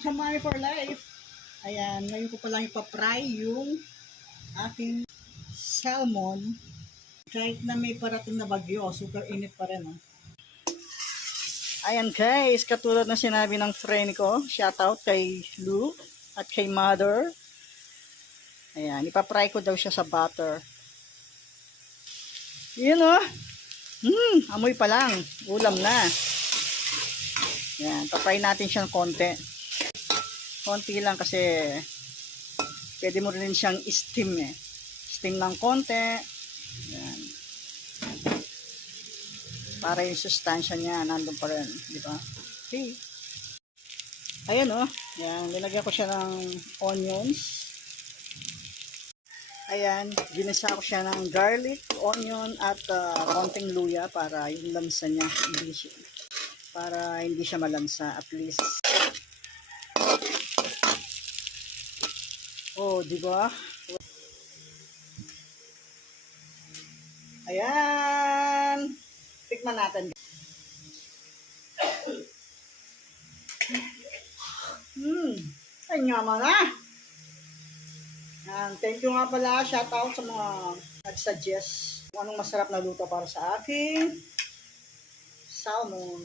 Kamari for life. Ayan, ngayon ko palang ipapry yung aking salmon. Kahit na may parating na bagyo, super init pa rin. Ayan guys, katulad na sinabi ng friend ko, shoutout kay Lou at kay Mother. Ayan, ipapry ko daw siya sa butter. Yun o. Amoy pa lang. Ulam na. Ayan, papry natin siyang konti. Konti lang kasi pwede mo rin siyang steam eh. Steam ng konti. Ayan. Para yung sustansya niya nandun pa rin, di ba? Okay. Ayan oh. Ayan, linagyan ko siya ng onions. Ayan, ginisa ko siya ng garlic, onion at konting luya para yung lansa niya hindi siya malansa at least. Oh, di ba? Ayan. Tikman natin. Ay naman ah. Thank you nga pala. Shout out sa mga nag-suggest kung anong masarap na luto para sa aking salmon.